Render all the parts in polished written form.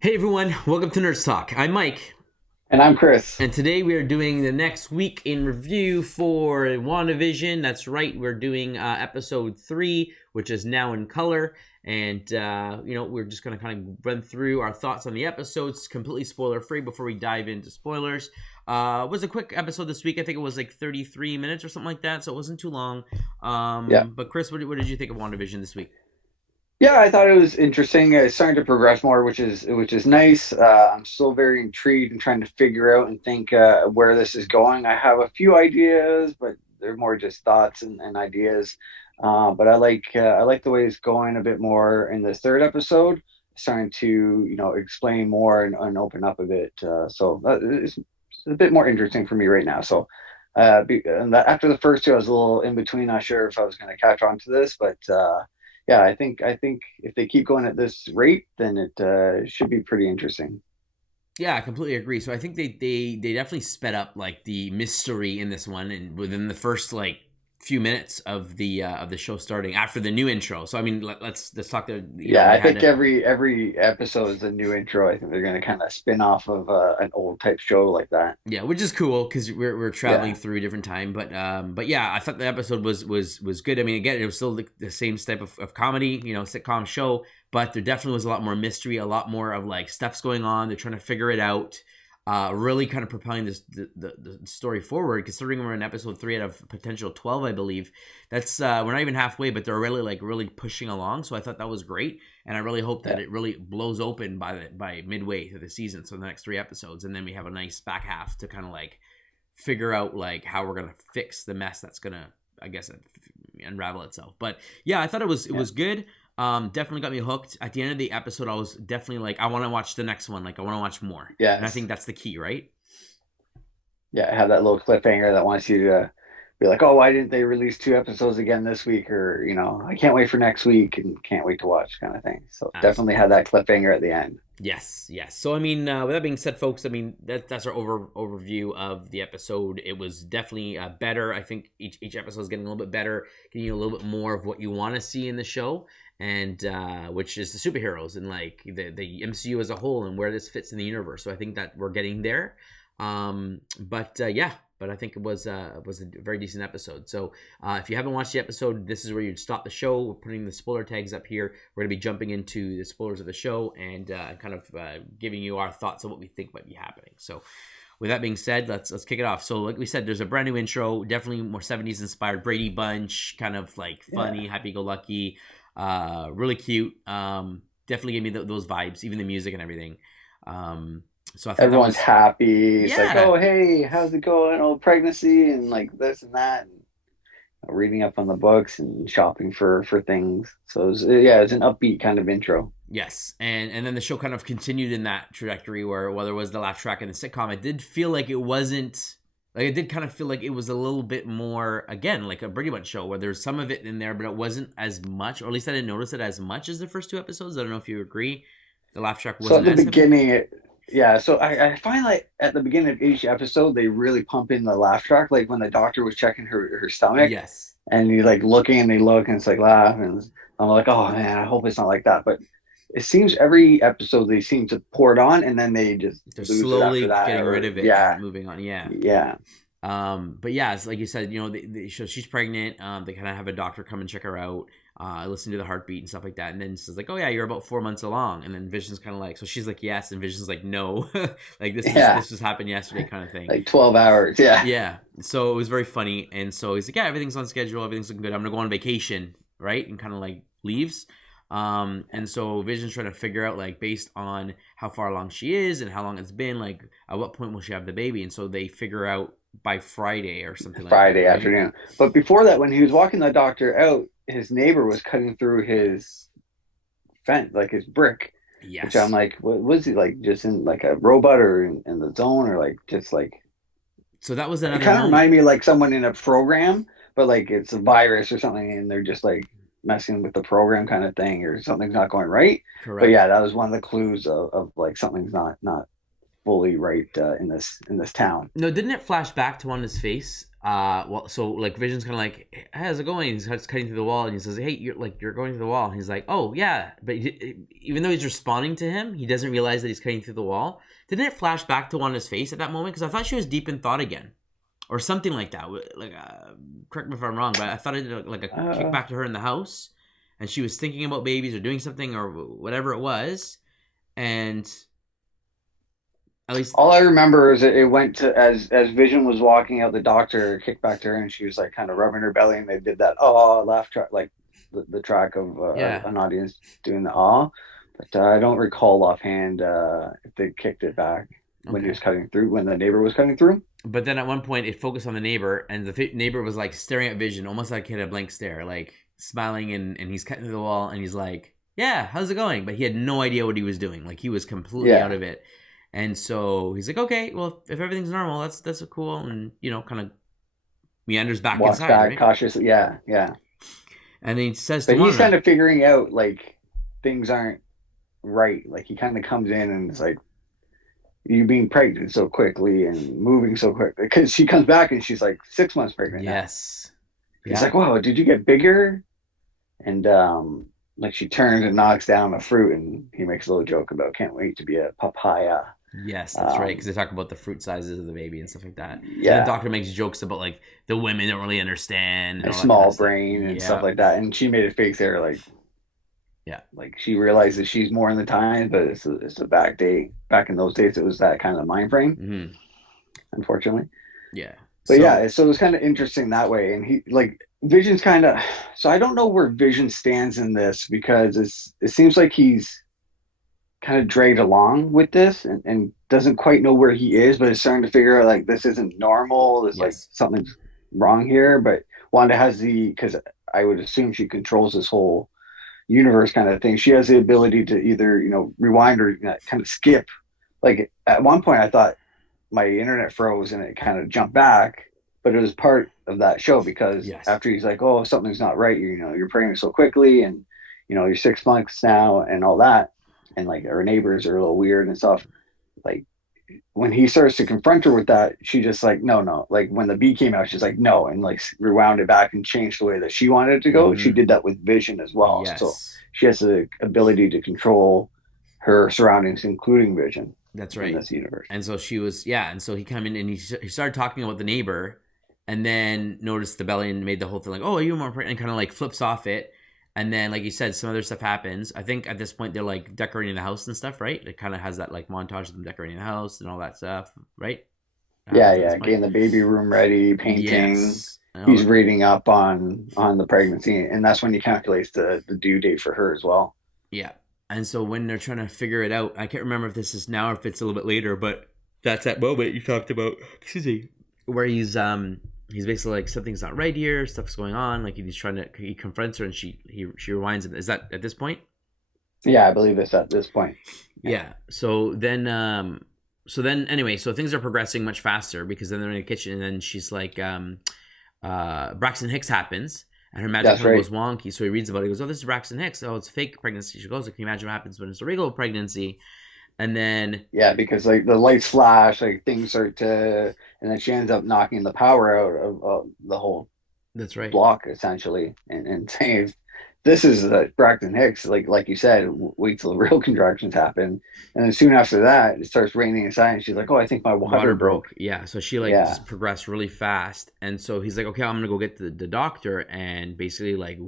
Hey everyone, welcome to Nurse Talk. I'm Mike, And I'm Chris. and today we are doing the next week in review for Wandavision. That's right, we're doing episode 3, which is now in color. And, we're just going to kind of run through our thoughts on the episodes, completely spoiler free before we dive into spoilers. It was a quick episode this week. I think it was like 33 minutes or something like that, so it wasn't too long. Yeah. But Chris, what did you think of WandaVision this week? Yeah, I thought it was interesting. It's starting to progress more, which is nice. I'm still very intrigued and trying to figure out and think where this is going. I have a few ideas, but they're more just thoughts and ideas. But I like the way it's going a bit more in this third episode, starting to explain more and open up a bit. So it's a bit more interesting for me right now. So after the first two, I was a little in between, not sure if I was going to catch on to this, but. Yeah, I think if they keep going at this rate, then it should be pretty interesting. Yeah, I completely agree. So I think they definitely sped up like the mystery in this one, and within the first like few minutes of the show starting after the new intro. So I mean, let's talk there. Yeah, They I had think to. every episode is a new intro. I think they're going to kind of spin off of an old type show like that. Yeah, which is cool because we're traveling Yeah, through a different time. But yeah, I thought the episode was good. I mean, again, it was still the same type of comedy, sitcom show, but there definitely was a lot more mystery, a lot more of like stuff's going on. They're trying to figure it out. Really kind of propelling the story forward. Considering we're in episode 3 out of potential 12, I believe. That's we're not even halfway, but they're really pushing along. So I thought that was great, and I really hope that yeah, it really blows open by midway through the season. So the next 3 episodes, and then we have a nice back half to kind of like figure out like how we're gonna fix the mess that's gonna, I guess, unravel itself. But yeah, I thought it yeah, was good. Definitely got me hooked. At the end of the episode, I was definitely like, I want to watch the next one. Like, I want to watch more, and I yes, think that's the key, right? yeah. Have that little cliffhanger that wants you to be like, oh, why didn't they release two episodes again this week? Or I can't wait for next week and can't wait to watch kind of thing. So definitely Absolutely. had that cliffhanger at the end. Yes, yes. So I mean, with that being said, folks, I mean that's our overview of the episode. It was definitely better. I think each episode is getting a little bit better, getting you a little bit more of what you want to see in the show, and which is the superheroes and like the MCU as a whole and where this fits in the universe. So I think that we're getting there. But I think it was a very decent episode. So if you haven't watched the episode, this is where you'd stop the show. We're putting the spoiler tags up here. We're gonna be jumping into the spoilers of the show and kind of giving you our thoughts on what we think might be happening. So with that being said, let's kick it off. So like we said, there's a brand new intro, definitely more 70s inspired, Brady Bunch, kind of like Yeah. funny, happy go lucky, really cute. Definitely gave me those vibes, even the music and everything. So I thought that Everyone's was happy. It's like, yeah. oh, hey, how's it going? Oh, pregnancy and like this and that, and reading up on the books and shopping for things. So yeah, it's an upbeat kind of intro. Yes, and then the show kind of continued in that trajectory where there was the laugh track and the sitcom, it did feel like it wasn't like it did kind of feel like it was a little bit more again like a Brady Bunch show where there's some of it in there, but it wasn't as much, or at least I didn't notice it as much as the first 2 episodes. I don't know if you agree. The laugh track So at wasn't the as heavy. beginning, yeah. So I find like at the beginning of each episode, they really pump in the laugh track. Like when the doctor was checking her stomach, Yes, and he's like looking and they look and it's like laugh, and I'm like, oh man, I hope it's not like that. But it seems every episode they seem to pour it on and then they just they're lose it after slowly that. getting rid Or of it and yeah, moving on. Yeah. yeah, But yeah, it's like you said, so she's pregnant. They kind of have a doctor come and check her out, listen to the heartbeat and stuff like that. And then says like, oh yeah, you're about 4 months along. And then Vision's kind of like, so she's like, yes. And Vision's like, no, like yeah. this was happened yesterday kind of thing. Like 12 hours. Yeah. Yeah. So it was very funny. And so he's like, yeah, everything's on schedule. Everything's looking good. I'm going to go on vacation. Right. And kind of like leaves. And so Vision's trying to figure out like based on how far along she is and how long it's been, like at what point will she have the baby? And so they figure out by Friday or something like that, Friday right? afternoon. But before that, when he was walking the doctor out, his neighbor was cutting through his fence, like his brick, which I'm Yes. like, what was he like just in like a robot or in the zone or like just like So that was it another kind of moment. reminded me of like someone in a program, but like it's a virus or something and they're just like messing with the program kind of thing or something's not going right. But Correct. yeah, that was one of the clues of like something's not fully right in this town. No, didn't it flash back to on his face? Well, so like Vision's kind of like, hey, how's it going? He's cutting through the wall, and he says, "Hey, you're going through the wall." And he's like, "Oh yeah," but even though he's responding to him, he doesn't realize that he's cutting through the wall. Didn't it flash back to Wanda's face at that moment? Because I thought she was deep in thought again, or something like that. Like, correct me if I'm wrong, but I thought it did like a kickback to her in the house, and she was thinking about babies or doing something or whatever it was, and at least All I remember is it went to as Vision was walking out, the doctor kicked back to her, and she was like kind of rubbing her belly, and they did that laugh track, like the track of yeah. an audience doing the but I don't recall offhand if they kicked it back when he was cutting through, when the neighbor was cutting through. But then at one point, it focused on the neighbor, and the neighbor was like staring at Vision, almost like he had a blank stare, like smiling, and he's cutting through the wall, and he's like, "Yeah, how's it going?" But he had no idea what he was doing, like he was completely out of it. And so he's like, "Okay, well, if everything's normal, that's cool," and kind of meanders back Walks inside, back right? cautiously, yeah. And he says to But he's kind Wanda, of figuring out like things aren't right. Like he kind of comes in and it's like, you being pregnant so quickly and moving so quickly, because she comes back and she's like 6 months pregnant now. "Yes, He's yeah, like, "Wow, did you get bigger?" And like she turns and knocks down a fruit, and he makes a little joke about can't wait to be a papaya. yes, that's right," because Um, they talk about the fruit sizes of the baby and stuff like that. And the yeah, doctor makes jokes about like the women don't really understand and a all that kind of small stuff. brain and stuff Yeah, like that. And she made a face there, yeah. like she realizes she's more in the time, but it's a back day. Back in those days, it was that kind of mind frame, Mm-hmm. unfortunately. Yeah. But So yeah, so it was kind of interesting that way. And he like Vision's kind of, so I don't know where Vision stands in this because it seems like he's kind of dragged along with this and doesn't quite know where he is, but is starting to figure out like this isn't normal. There's like yes, something's wrong here. But Wanda has because I would assume she controls this whole universe kind of thing. She has the ability to either rewind or kind of skip. Like at one point, I thought my internet froze and it kind of jumped back, but it was part of that show because yes. after he's like, "Oh, something's not right," you're pregnant so quickly, and you're 6 months now, and all that, and like our neighbors are a little weird and stuff. Like when he starts to confront her with that, she just like, no, no. Like when the bee came out, she's like, no, and like rewound it back and changed the way that she wanted it to go. She Mm-hmm. did that with Vision as well. So Yes, she has the ability to control her surroundings, including Vision that's in right. this universe. And so she was, yeah. And so he came in and he started talking about the neighbor, and then noticed the belly and made the whole thing like, "Oh, are you more pregnant?" And kind of like flips off it. And then, like you said, some other stuff happens. I think at this point they're like decorating the house and stuff, right? It kind of has that like montage of them decorating the house and all that stuff, right? It Yeah, happens at this yeah, point. getting the baby room ready, painting. Yes. And all He's that. reading up on the pregnancy, and that's when he calculates the due date for her as well. Yeah. And so when they're trying to figure it out, I can't remember if this is now or if it's a little bit later, but that's that moment you talked about. Excuse me. Where he's basically like something's not right here, stuff's going on. Like he confronts her and she rewinds him. Is that at this point? Yeah, I believe it's at this point. Yeah, Yeah. So then anyway, so things are progressing much faster because then they're in the kitchen and then she's like Braxton Hicks happens and her magic that's kind of right. goes wonky. So he reads about it. He goes, "Oh, this is Braxton Hicks. Oh, it's a fake pregnancy." She goes, "Can you imagine what happens when it's a real pregnancy?" And then Yeah, because like the lights flash, like things start to, and then she ends up knocking the power out of the whole that's right. block essentially, and saying this is Braxton Hicks. Like you said, wait till the real contractions happen, and then soon after that, it starts raining inside, and she's like, "Oh, I think my water Water broke." broke. Yeah. So she like Yeah, just progressed really fast. And so he's like, "Okay, I'm gonna go get the doctor," and basically like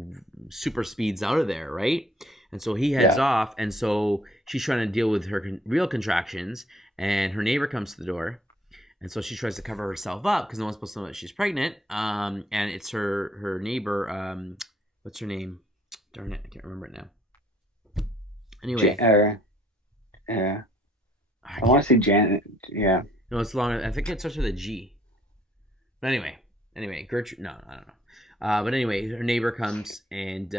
super speeds out of there, right? And so he heads yeah, off, and so she's trying to deal with her real contractions, and her neighbor comes to the door, and so she tries to cover herself up because no one's supposed to know that she's pregnant. And it's her neighbor. What's her name? Darn it, I can't remember it now. Jan- Anyway, yeah. I I want can't. to say Janet. Yeah, No, it's long. I think it starts with a G. But anyway, Gertrude. No, I don't know. But anyway, her neighbor comes and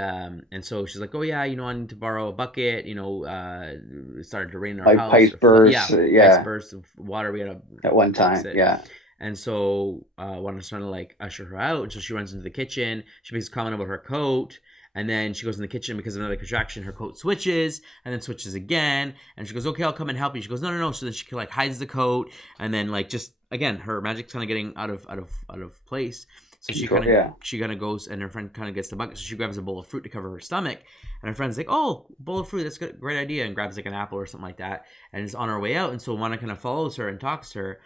so she's like, "Oh yeah, I need to borrow a bucket. It started to rain in our house. pipes Or burst. yeah, pipes Yeah, burst of water. We gotta at one fix time. it." Yeah, And so Wanda's trying to like usher her out, and so she runs into the kitchen. She makes a comment about her coat, And then she goes in the kitchen because of another contraction. Her coat switches and then switches again. And she goes, okay, I'll come and help you. She goes, no, no, no. So then she like hides the coat, and then like just again, her magic's kind of getting out of place. So she kind of goes, and her friend kind of gets the bucket. So she grabs a bowl of fruit to cover her stomach, and her friend's like, "Oh, bowl of fruit, that's good, great idea," and grabs like an apple or something like that, and is on her way out. And so Wanda kind of follows her and talks to her,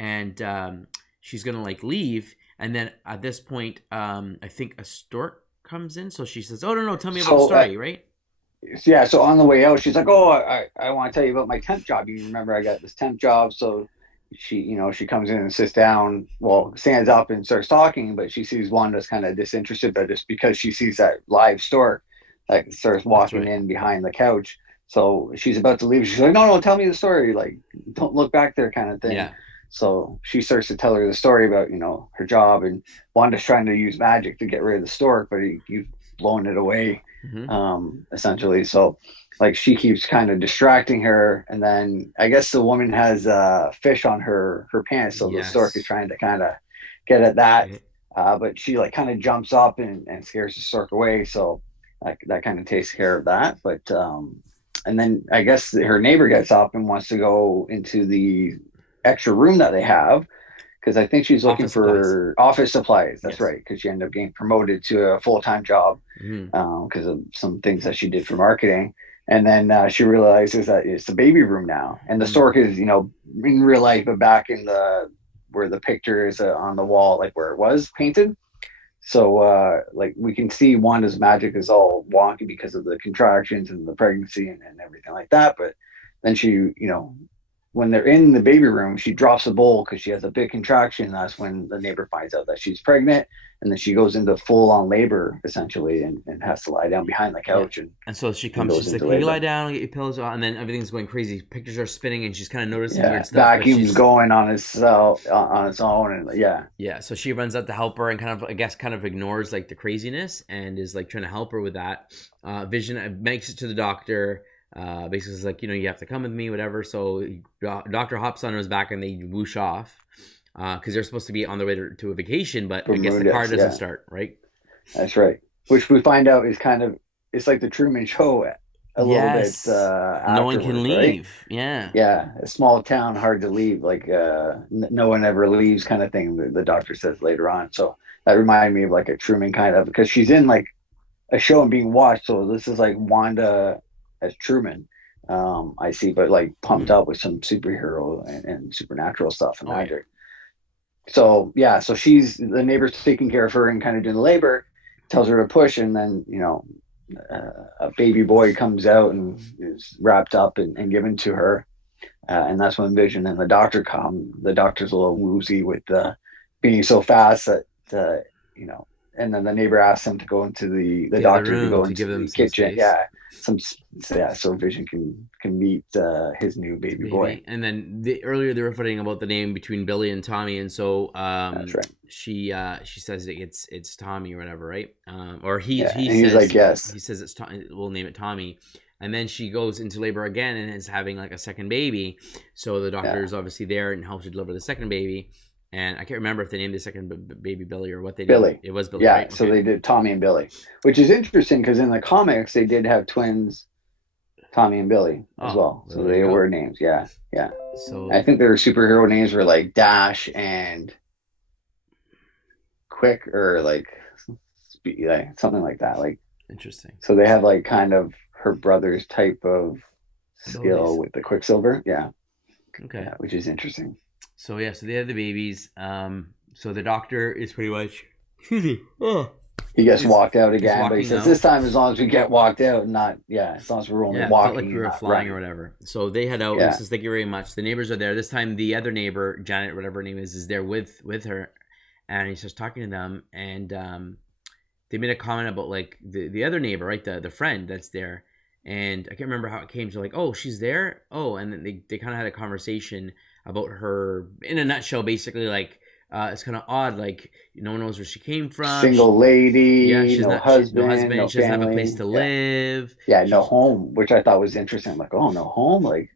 and she's gonna like leave. And then at this point, I think a stork comes in. So she says, "Oh no, tell me about the story, right?" Yeah. So on the way out, she's like, "Oh, I want to tell you about my temp job. You remember I got this temp job, so." She comes in and sits down, stands up and starts talking, but she sees Wanda's kind of disinterested, but it's because she sees that live stork that starts walking in behind the couch. So she's about to leave. She's like, no, tell me the story. Like, don't look back there kind of thing. Yeah. So she starts to tell her the story about, her job, and Wanda's trying to use magic to get rid of the stork, but you've blown it away, essentially. So like she keeps kind of distracting her, and then I guess the woman has fish on her pants, so the stork is trying to kind of get at that, but she like kind of jumps up and scares the stork away, so that kind of takes care of that. But and then I guess her neighbor gets up and wants to go into the extra room that they have, because I think she's looking for office supplies. That's right, because she ended up getting promoted to a full-time job because of some things that she did for marketing. And then she realizes that it's the baby room now, and the stork is, in real life, but back in where the picture is on the wall, like where it was painted. So like we can see Wanda's magic is all wonky because of the contractions and the pregnancy and everything like that. But then she, when they're in the baby room, she drops a bowl because she has a big contraction. That's when the neighbor finds out that she's pregnant, and then she goes into full-on labor essentially, and has to lie down behind the couch. And so she comes, she's like, "Hey, lie down, get your pillows on," and then everything's going crazy. Pictures are spinning, and she's kind of noticing weird stuff. Vacuum's going on its own, and yeah. So she runs out to help her, and kind of ignores like the craziness, and is like trying to help her with that. Vision makes it to the doctor. Basically is like, you have to come with me, whatever. So doctor hops on his back and they whoosh off because they're supposed to be on their way to a vacation, but I guess the car doesn't start, right? That's right. Which we find out is it's like the Truman Show a little bit. No one can leave. Right? Yeah. A small town, hard to leave. Like no one ever leaves, kind of thing. The doctor says later on. So that reminded me of like a Truman kind of, because she's in like a show and being watched. So this is like Wanda as Truman, I see, but like pumped up with some superhero and supernatural stuff and magic. So she's, the neighbor's taking care of her and kind of doing the labor, tells her to push, and then a baby boy comes out and is wrapped up and given to her, and that's when Vision and the doctor come. The doctor's a little woozy with being so fast that and then the neighbor asks him to go into the doctor to go into the kitchen. So Vision can meet his new baby boy. And then earlier they were fighting about the name between Billy and Tommy, and so that's right. She says that it's Tommy or whatever, right? Or he says, he's like, yes. He says we'll name it Tommy. And then she goes into labor again and is having like a second baby. So the doctor is obviously there and helps her deliver the second baby. And I can't remember if they named the second baby Billy or what they did. Billy. It was Billy, yeah, right? Okay. So they did Tommy and Billy, which is interesting because in the comics they did have twins, Tommy and Billy as well. So they were names. Yeah. So I think their superhero names were like Dash and Quick, or like something like that. Like, interesting. So they have like kind of her brother's type of skill with the Quicksilver. Yeah. Okay. Yeah, which is interesting. So so they have the babies. So the doctor is pretty much, excuse me. Oh. He gets walked out again, but he says this time, as long as we get walked out, not as long as we're only walking, felt like we were flying or whatever. So they head out. And says thank you very much. The neighbors are there. This time the other neighbor, Janet, whatever her name is there with her, and he starts talking to them, and they made a comment about like the other neighbor, right? The friend that's there. And I can't remember how it came to like, oh, she's there. Oh, and then they kind of had a conversation about her in a nutshell, basically like it's kind of odd, like no one knows where she came from. Single lady, she's no husband, no she doesn't have a place to live. No home, which I thought was interesting. I'm like, oh, no home, like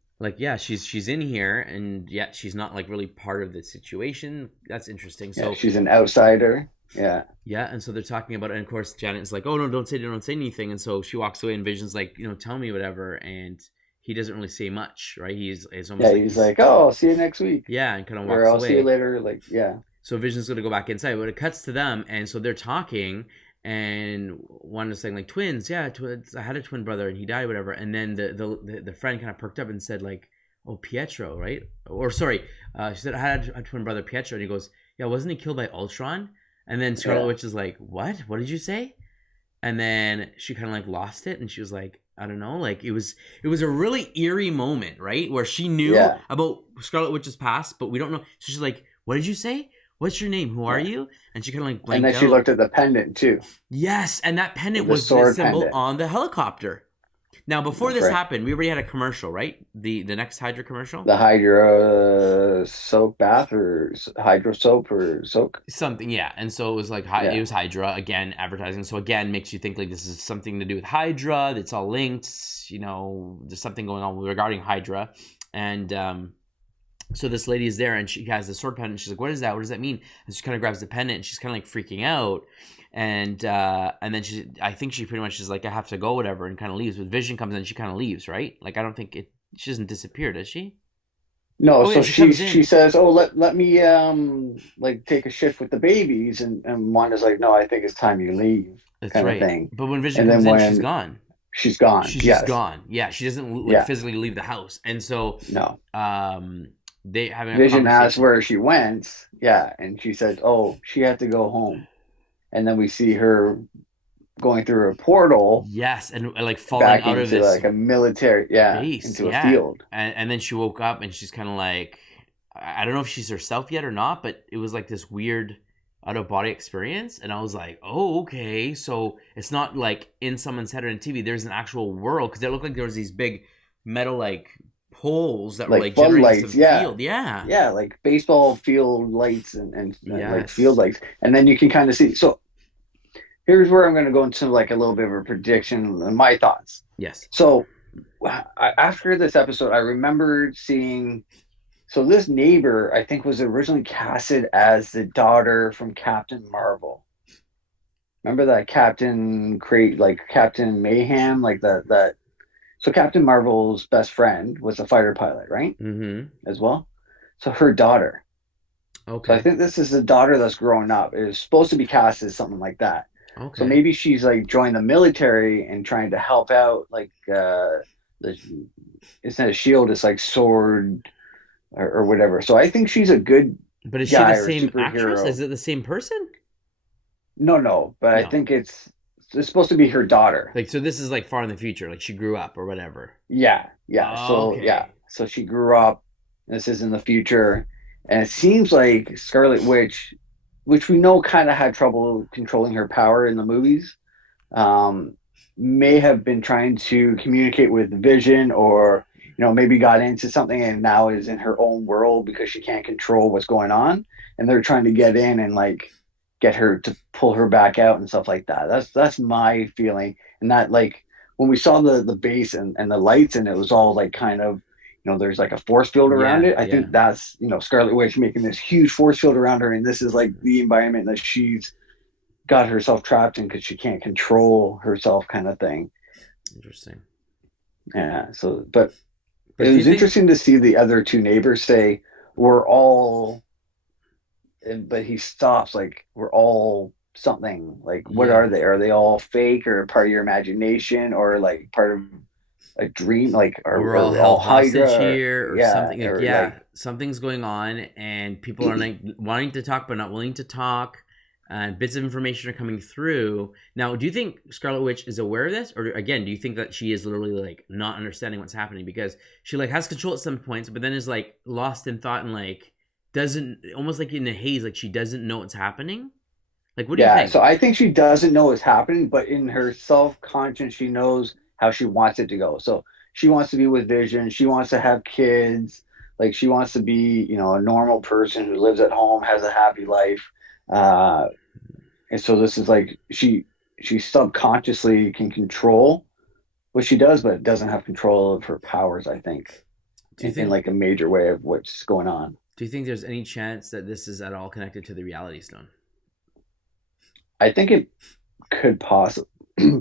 she's in here, and yet she's not like really part of the situation. That's interesting. So she's an outsider. Yeah. Yeah, and so they're talking about it, and of course Janet's like, "Oh no, don't say anything," and so she walks away, and Vision's like, "Tell me whatever," and he doesn't really say much, right? It's almost Yeah. like He's he's like, "Oh, I'll see you next week," yeah, and kind of or walks "I'll see you away. later." Like, yeah. So Vision's gonna go back inside, but it cuts to them, and so they're talking, and one is saying like twins, yeah, twins. I had a twin brother, and he died, whatever. And then the friend kind of perked up and said like, "Oh, Pietro, right?" Or sorry, she said I had a twin brother, Pietro, and he goes, "Yeah, wasn't he killed by Ultron?" And then Scarlet Yeah. Witch is like, "What? What did you say?" And then she kind of like lost it, and she was like, I don't know, like it was a really eerie moment, right, where she knew Yeah. about Scarlet Witch's past, but we don't know. So she's like, what did you say? What's your name? Who are Yeah. you? And she kind of like And blanked then she out. looked at the pendant too, Yes, and that pendant the was the sword symbol pendant. on the helicopter. Now before That's this right. happened, we already had a commercial, right? The next Hydra commercial. The Hydra soap bath or Hydro soap or soak. Something, yeah. And so it was like it Yeah. was Hydra again advertising. So again, makes you think like this is something to do with Hydra. It's all linked. There's something going on regarding Hydra, and so this lady is there, and she has the sword pendant. She's like, "What is that? What does that mean?" And she kind of grabs the pendant, and she's kind of like freaking out, and then I think she pretty much is like, "I have to go," whatever, and kind of leaves. But Vision comes in, she kind of leaves, right? Like I don't think she doesn't disappear, does she? No, Oh yeah, so she she comes she in. says, "Oh, let me like take a shift with the babies," and Wanda's like, "No, I think it's time you leave," That's kind of right. thing. But when Vision And comes then in, she's when gone. she's gone, She's just yes, gone. Yeah, she doesn't like yeah, physically leave the house, and so no. um, they having a Vision asked conversation. where she went, yeah, and she said, "Oh, she had to go home." And then we see her going through a portal Yes, and like falling back out of into this like a military, yeah, base. into a Yeah, field. and then she woke up and she's kind of like, I don't know if she's herself yet or not, but it was like this weird out of body experience, and I was like, oh, okay, so it's not like in someone's head or in TV. There's an actual world because it looked like there was these big metal like poles that were Like like generating some floodlights, yeah. field. Yeah. Yeah, like baseball field lights and like field Yes. lights. And then you can kind of see. So here's where I'm going to go into like a little bit of a prediction and my thoughts. Yes. So after this episode, I remembered seeing. So this neighbor, I think, was originally casted as the daughter from Captain Marvel. Remember that Captain Mayhem, like that. So Captain Marvel's best friend was a fighter pilot, right? Mm-hmm. As well. So her daughter. So I Okay. think this is the daughter that's growing up. It was supposed to be cast as something like that. So Okay. maybe she's like joined the military and trying to help out, like the it's not a shield, it's like sword or whatever. So I think she's a good But is she the guy or same actress? superhero. Is it the same person? No, but I No. think it's supposed to be her daughter. Like, so this is like far in the future. Like she grew up or whatever. Yeah. So yeah, Okay. so she grew up. This is in the future, and it seems like Scarlet Witch, which we know kind of had trouble controlling her power in the movies, um, may have been trying to communicate with Vision, or maybe got into something and now is in her own world because she can't control what's going on, and they're trying to get in and like get her to pull her back out and stuff like that. That's my feeling, and that like when we saw the base and the lights and it was all like kind of there's like a force field around Yeah, it. I yeah. think that's Scarlet Witch making this huge force field around her, and this is like the environment that she's got herself trapped in because she can't control herself, kind of thing. Interesting. Yeah. So, but it But do you was think interesting to see the other two neighbors say, "We're all," but he stops like, "We're all something." Like, what yeah, are they? Are they all fake or part of your imagination or like part of a dream? Like, we're all are held all hostage Hydra? Or, here or yeah, something like or like, yeah, something's going on and people are like wanting to talk but not willing to talk and bits of information are coming through. Now, do you think Scarlet Witch is aware of this or again, do you think that she is literally like not understanding what's happening because she like has control at some points but then is like lost in thought and like doesn't almost like in a haze like she doesn't know what's happening? Like what do you yeah. think? So I think she doesn't know what's happening, but in her self conscious, she knows how she wants it to go. So she wants to be with Vision. She wants to have kids. Like she wants to be, a normal person who lives at home, has a happy life. Uh, and so this is like she subconsciously can control what she does, but doesn't have control of her powers. I think Do you in think like a major way of what's going on. do you think there's any chance that this is at all connected to the reality stone? I think it could possibly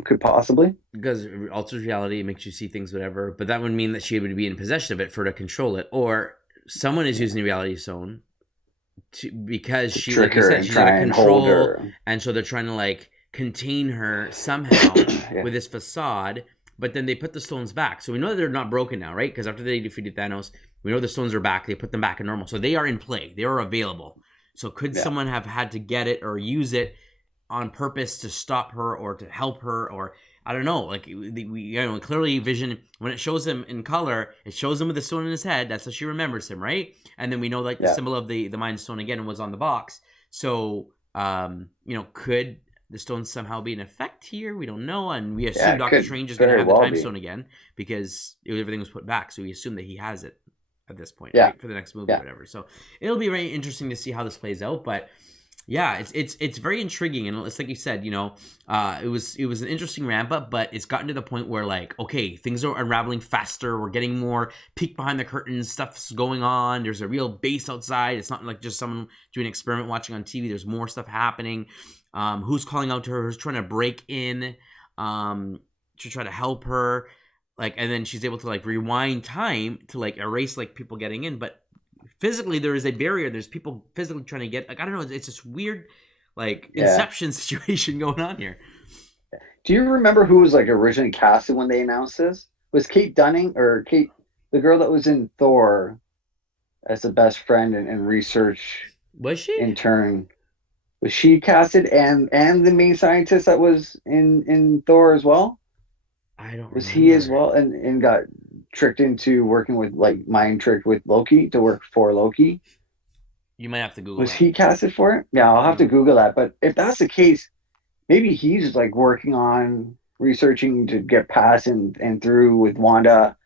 could possibly. because it alters reality, it makes you see things, whatever. But that would mean that she would be in possession of it for to control it, or someone is using the reality zone to, because To she, like trick you her said, and she's out try of and hold control, her. and so they're trying to like contain her somehow Yeah, with this facade. But then they put the stones back, so we know that they're not broken now, right? Because after they defeated Thanos, we know the stones are back. They put them back in normal, so they are in play. They are available. So could yeah, someone have had to get it or use it on purpose to stop her or to help her, or I don't know. Like we you know, clearly Vision, when it shows him in color, it shows him with the stone in his head. That's how she remembers him, right? And then we know like the yeah. symbol of the Mind Stone again was on the box. So you know, could the stone somehow be in effect here? We don't know, and we Yeah, assume it Doctor could Strange is going to very have the well Time be. Stone again because everything was put back. So we assume that he has it at this point, Yeah, right, for the next movie, or yeah. whatever. So it'll be very interesting to see how this plays out, but yeah, it's very intriguing, and it's like you said, you know, it was an interesting ramp up, but it's gotten to the point where like, okay, things are unraveling faster. We're getting more peek behind the curtains. Stuff's going on. There's a real base outside. It's not like just someone doing an experiment watching on TV. There's more stuff happening. Who's calling out to her? Who's trying to break in? To try to help her, like, and then she's able to like rewind time to like erase like people getting in, but physically there is a barrier. There's people physically trying to get, like, I don't know, it's this weird like Yeah. inception situation going on here. Do you remember who was like originally casted when they announced this? Was Kate Dunning or Kate, the girl that was in Thor as the best friend and research Was she? intern? Was she casted and the main scientist that was in Thor as well? I don't Was he as remember. well and got tricked into working with like mind tricked with Loki to work for Loki? You might have to Google Was that. he casted for it? Yeah, I'll I have to don't. Google that. But if that's the case, maybe he's like working on researching to get past and through with Wanda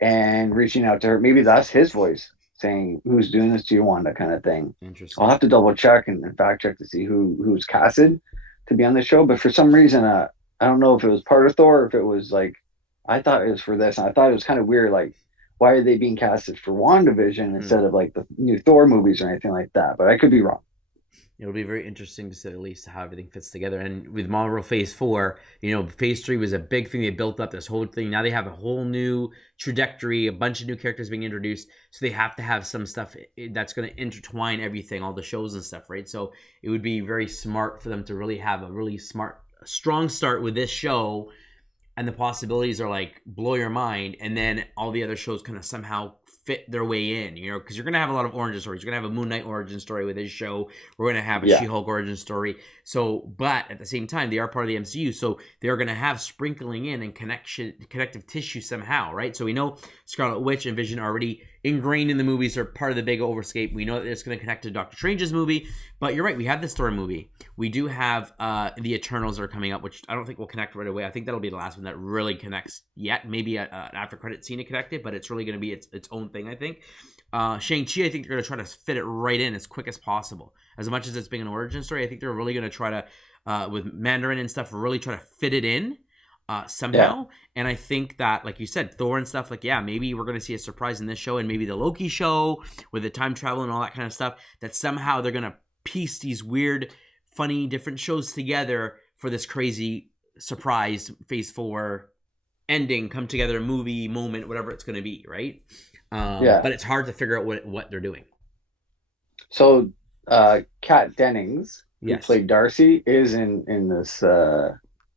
and reaching out to her. Maybe that's his voice saying, "Who's doing this to you, Wanda?" kind of thing. I'll Interesting. have to double check and fact check to see who's casted to be on the show. But for some reason, I don't know if it was part of Thor or if it was like I thought it was for this, and I thought it was kind of weird. Like, why are they being casted for WandaVision Hmm. instead of like the new Thor movies or anything like that? But I could be wrong. It'll be very interesting to say the least how everything fits together. And with Marvel Phase 4, you know, Phase 3 was a big thing. They built up this whole thing. Now they have a whole new trajectory, a bunch of new characters being introduced. So they have to have some stuff that's going to intertwine everything, all the shows and stuff, right? So it would be very smart for them to really have a really smart, strong start with this show, and the possibilities are like blow your mind, and then all the other shows kind of somehow fit their way in, you know, because you're gonna have a lot of origin stories. You're gonna have a Moon Knight origin story with his show. We're gonna have a Yeah, She-Hulk origin story. So, but at the same time, they are part of the MCU, so they're gonna have sprinkling in and connective tissue somehow, right? So we know Scarlet Witch and Vision are already ingrained in the movies, are part of the big overscape. We know that it's gonna connect to Doctor Strange's movie, but you're right. We have the Thor movie. We do have the Eternals are coming up, which I don't think will connect right away. I think that'll be the last one that really connects yet. Maybe an after credit scene to connect it, but it's really going to be its own thing, I think. Shang-Chi, I think they're going to try to fit it right in as quick as possible. As much as it's being an origin story, I think they're really going to try to, with Mandarin and stuff, really try to fit it in yeah, somehow. And I think that, like you said, Thor and stuff, like, yeah, maybe we're going to see a surprise in this show, and maybe the Loki show with the time travel and all that kind of stuff, that somehow they're going to piece these weird, funny, different shows together for this crazy surprise Phase 4 ending, come together movie moment, whatever it's going to be, right? yeah. But it's hard to figure out what they're doing. So, Kat Dennings, who Yes, played Darcy, is in this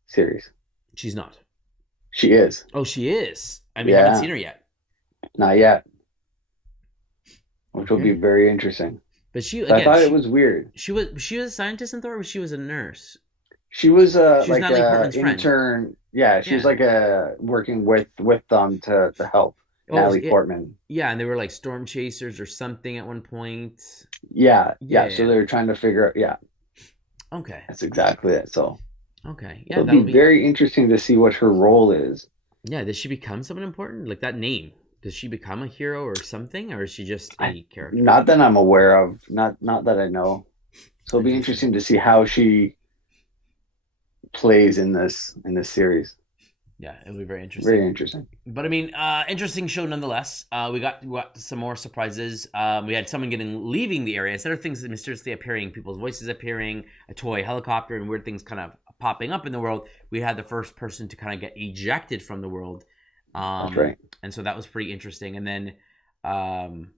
series. she's not. She is. Oh, she is. I mean, haven't Yeah, seen her yet. not yet, which will be Okay, very interesting. but she, So I again, thought it was weird. she was a scientist in Thor, but she was a nurse. She was She was like Natalie a Portman's friend. intern. Yeah, she was Yeah. like a working with them to help Oh, Natalie Portman. yeah, and they were like storm chasers or something at one point. Yeah, Yeah, yeah. yeah, So yeah. they were trying to figure out. Yeah, Okay. that's exactly it. So Okay. Yeah, it'll be that'll be. very interesting to see what her role is. Yeah, does she become someone important? Like that name. Does she become a hero or something, or is she just I, a character? not that I'm aware of. Not that I know. So it'll be Interesting. interesting to see how she plays in this series. Yeah, it'll be very interesting. Very interesting. But I mean, interesting show nonetheless. We got some more surprises. We had someone leaving the area instead of things mysteriously appearing, people's voices appearing, a toy helicopter, and weird things kind of popping up in the world. We had the first person to kind of get ejected from the world. That's right. And so that was pretty interesting. Um,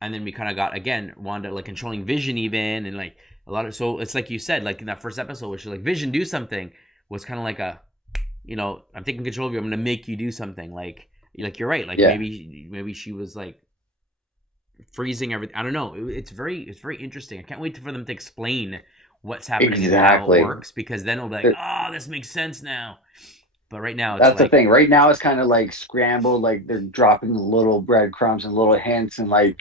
and then we kind of got again Wanda like controlling Vision even, and like a lot of, so it's like you said, like in that first episode where she's like, Vision, do something, was kind of like a, I'm taking control of you. I'm gonna make you do something. Like you're right. Like Yeah. maybe she was like freezing everything. I don't know. It's very interesting. I can't wait for them to explain what's happening and how it works, because then it'll be like, oh, this makes sense now. But right now, it's That's like, the thing. Right now, it's kind of like scrambled. Like they're dropping little breadcrumbs and little hints, and like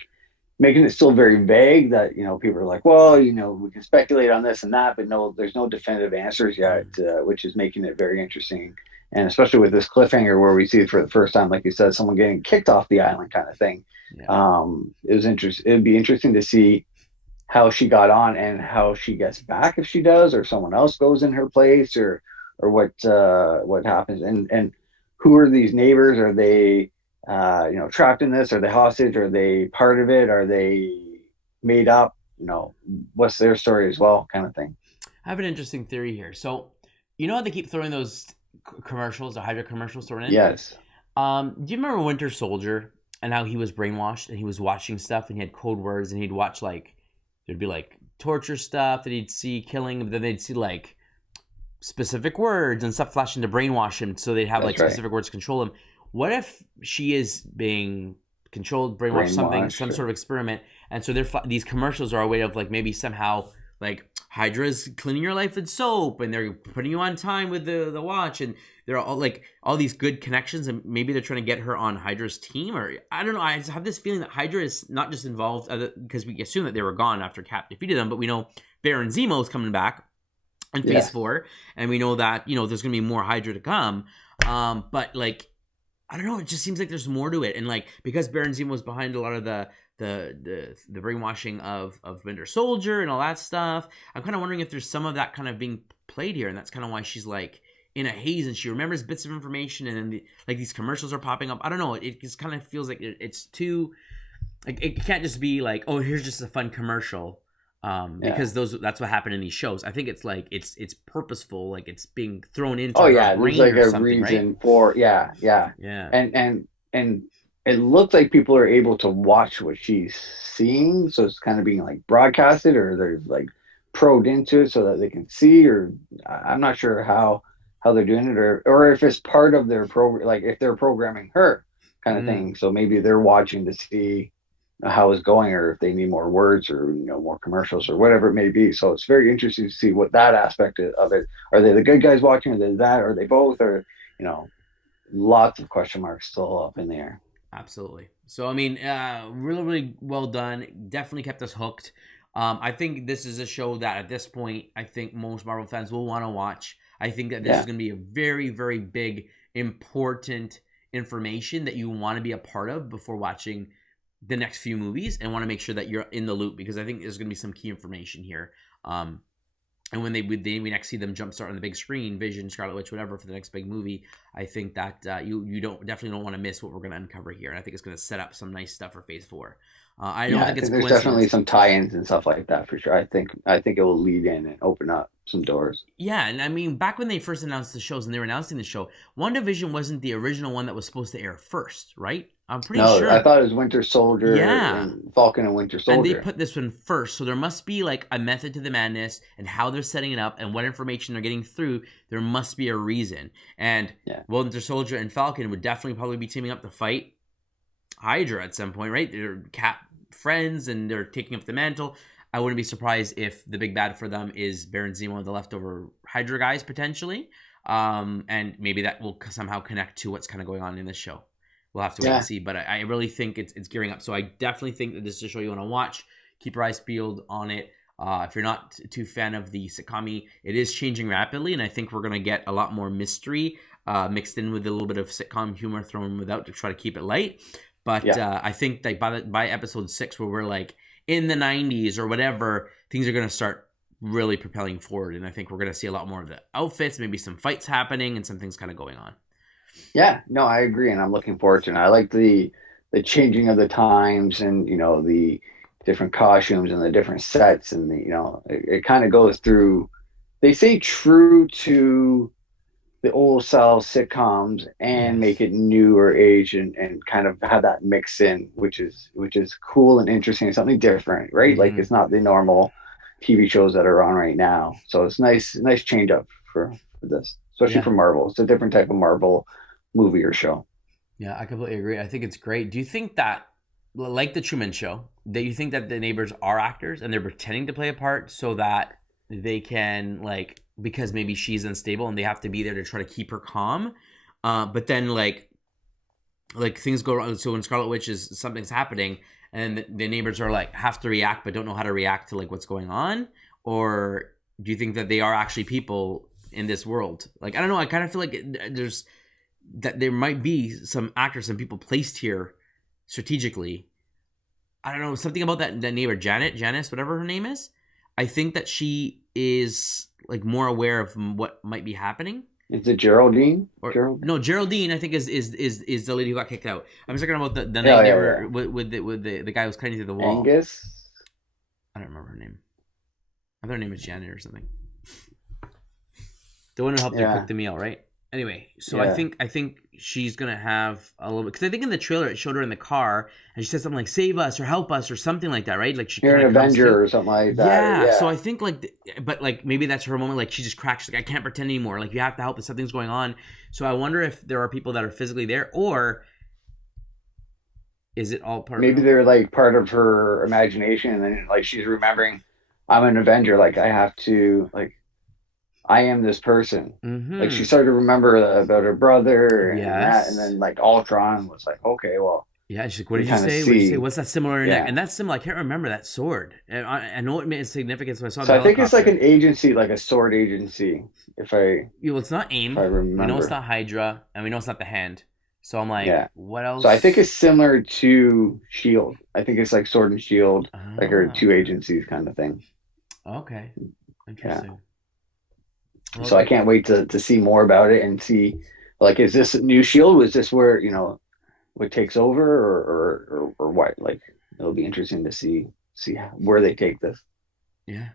making it still very vague. That people are like, well, we can speculate on this and that, but no, there's no definitive answers yet, which is making it very interesting. And especially with this cliffhanger where we see for the first time, like you said, someone getting kicked off the island, kind of thing. yeah. It was interesting. It'd be interesting to see how she got on and how she gets back, if she does, or someone else goes in her place, or what happens, and who are these neighbors? Are they trapped in this? Are they hostage? Are they part of it? Are they made up? What's their story as well, kind of thing. I have an interesting theory here. So, how they keep throwing those commercials, the Hydra commercials thrown in? Yes. Do you remember Winter Soldier and how he was brainwashed and he was watching stuff and he had code words and he'd watch like, there'd be like torture stuff that he'd see killing, but then they'd see like specific words and stuff flashing to brainwash him, so they'd have like specific words to control him. What if she is being controlled, brainwashed, something, some sort of experiment, and so these commercials are a way of like maybe somehow like Hydra's cleaning your life with soap and they're putting you on time with the watch, and they're all like all these good connections, and maybe they're trying to get her on Hydra's team, or I don't know. I have this feeling that Hydra is not just involved because we assume that they were gone after Cap defeated them, but we know Baron Zemo is coming back in phase 4, and we know that there's gonna be more Hydra to come, but like I don't know, it just seems like there's more to it, and like because Baron Zemo was behind a lot of the brainwashing of Winter Soldier and all that stuff, I'm kind of wondering if there's some of that kind of being played here, and that's kind of why she's like in a haze and she remembers bits of information, and then like these commercials are popping up. I don't know, it just kind of feels like it's too like, it can't just be like, oh, here's just a fun commercial. Because that's what happened in these shows. I think it's like it's purposeful, like it's being thrown into there's like a reason, right? For and it looks like people are able to watch what she's seeing, so it's kind of being like broadcasted, or they're like probed into it so that they can see, or I'm not sure how they're doing it, or if it's part of their program, like if they're programming her kind of thing, so maybe they're watching to see how it's going, or if they need more words, or more commercials, or whatever it may be. So it's very interesting to see what that aspect of it. Are they the good guys watching? Are they that? Are they both? Or lots of question marks still up in the air. Absolutely. So I mean, really, really well done. Definitely kept us hooked. I think this is a show that at this point, I think most Marvel fans will want to watch. I think that this is going to be a very, very big, important information that you want to be a part of before watching the next few movies, and want to make sure that you're in the loop, because I think there's going to be some key information here. And when we next see them jumpstart on the big screen, Vision, Scarlet Witch, whatever, for the next big movie, I think that you definitely don't want to miss what we're going to uncover here. And I think it's going to set up some nice stuff for Phase 4. I don't think it's there's definitely some tie-ins and stuff like that for sure. I think it will lead in and open up some doors. Yeah, and I mean, back when they first announced the shows and they were announcing the show, WandaVision wasn't the original one that was supposed to air first, right? I'm pretty sure. I thought it was Winter Soldier, and Falcon and Winter Soldier. And they put this one first, so there must be like a method to the madness and how they're setting it up and what information they're getting through. There must be a reason. And Winter Soldier and Falcon would definitely probably be teaming up to fight Hydra at some point, right? They're Cap friends and they're taking up the mantle. I wouldn't be surprised if the big bad for them is Baron Zemo, the leftover Hydra guys, potentially. And maybe that will somehow connect to what's kind of going on in this show. We'll have to wait and see, but I really think it's gearing up. So I definitely think that this is a show you want to watch. Keep your eyes peeled on it. If you're not too fan of the sitcom, it is changing rapidly, and I think we're going to get a lot more mystery mixed in with a little bit of sitcom humor thrown without to try to keep it light. But I think that by episode 6, where we're like in the 90s or whatever, things are going to start really propelling forward. And I think we're going to see a lot more of the outfits, maybe some fights happening and some things kind of going on. Yeah, no, I agree, and I'm looking forward to it. I like the changing of the times, and the different costumes and the different sets, and it kind of goes through. They say true to the old style sitcoms and make Yes. it newer age, and kind of have that mix in, which is cool and interesting, something different, right? Like Mm-hmm. it's not the normal TV shows that are on right now. So it's nice change up for this, especially Yeah. for Marvel. It's a different type of Marvel movie or show. Yeah, I completely agree. I think it's great. Do you think that, like the Truman Show, that you think that the neighbors are actors and they're pretending to play a part so that they can, like, because maybe she's unstable and they have to be there to try to keep her calm, but then like things go wrong. So when Scarlet Witch is something's happening, and the neighbors are like have to react but don't know how to react to like what's going on, or do you think that they are actually people in this world? Like I don't know. I kind of feel like there's that there might be some actors and people placed here strategically. I don't know, something about that neighbor, Janice, whatever her name is. I think that she is like more aware of what might be happening. Is it Geraldine? Or Gerald? no, Geraldine, I think is the lady who got kicked out. I'm just talking about the Yeah, night yeah, yeah. neighbor with the guy who was cutting through the wall. Angus? I don't remember her name. I thought her name was Janet or something. The one who helped her Yeah, cook the meal, right? Anyway, so I yeah. think she's gonna have a little bit because I think in the trailer it showed her in the car and she said something like "save us" or "help us" or something like that, right? Like she You're kind an of comes to. Avenger or something like that, or Yeah, so yeah. I think like, but like maybe that's her moment. Like she just cracks. She's like I can't pretend anymore. Like you have to help if something's going on. So I wonder if there are people that are physically there, or is it all part of Maybe her? they're like part of her imagination, and then like she's remembering, I'm an Avenger. Like I have to, like I am this person. Like she Mm-hmm. started to remember about her brother and that, and Yes. then like Ultron was like, okay, well, Yeah, she's like, what you did you kind of say? What did you say? see, What's that similar in neck? yeah. And that's similar. I can't remember that sword. And I know it made significance when I saw So the I think it's like helicopter. an agency, like a sword agency, if I Well, it's not if AIM. I We know it's remember. not Hydra, and we know it's not the Hand. So I'm like, Yeah. what So I think else? it's similar to Shield. I think it's like Sword and Shield, like are Ah, two okay. agencies kind of thing. Okay. Yeah. Interesting. Well, So I can't wait to see more about it and see, like, is this new Shield? Was this where what takes over, or what? Like, it'll be interesting to see where they take this. yeah.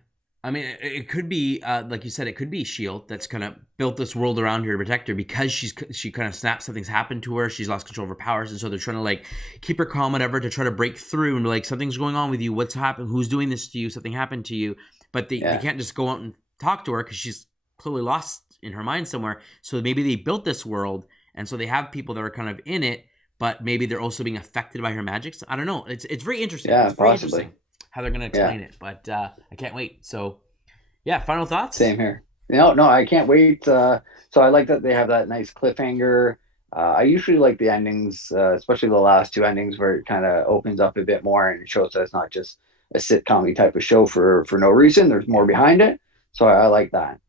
I mean, it could be, like you said, it could be Shield that's kind of built this world around her to protect her because she kind of snaps. Something's happened to her. She's lost control of her powers, and so they're trying to like keep her calm, whatever, to try to break through and like something's going on with you. What's happened? Who's doing this to you? Something happened to you, but they Yeah. can't just go out and talk to her because she's clearly lost in her mind somewhere. So maybe they built this world, and so they have people that are kind of in it, but maybe they're also being affected by her magic. So I don't know. It's very interesting. Yeah, It's very possibly. interesting how they're going to Yeah. explain it, but I can't wait. So yeah, final thoughts. Same here. No, I can't wait. So I like that they have that nice cliffhanger. I usually like the endings, especially the last two endings, where it kind of opens up a bit more and it shows that it's not just a sitcom type of show for no reason. There's more Yeah. behind it. So I like that.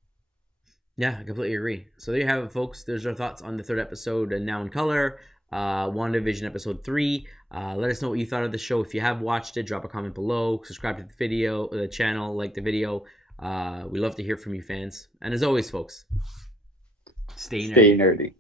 Yeah, I completely agree. So there you have it, folks. There's our thoughts on the third episode, and Now in Color, WandaVision episode 3. Let us know what you thought of the show. If you have watched it, drop a comment below. Subscribe to the video, the channel, like the video. We love to hear from you, fans. And as always, folks, stay Stay nerdy. nerdy.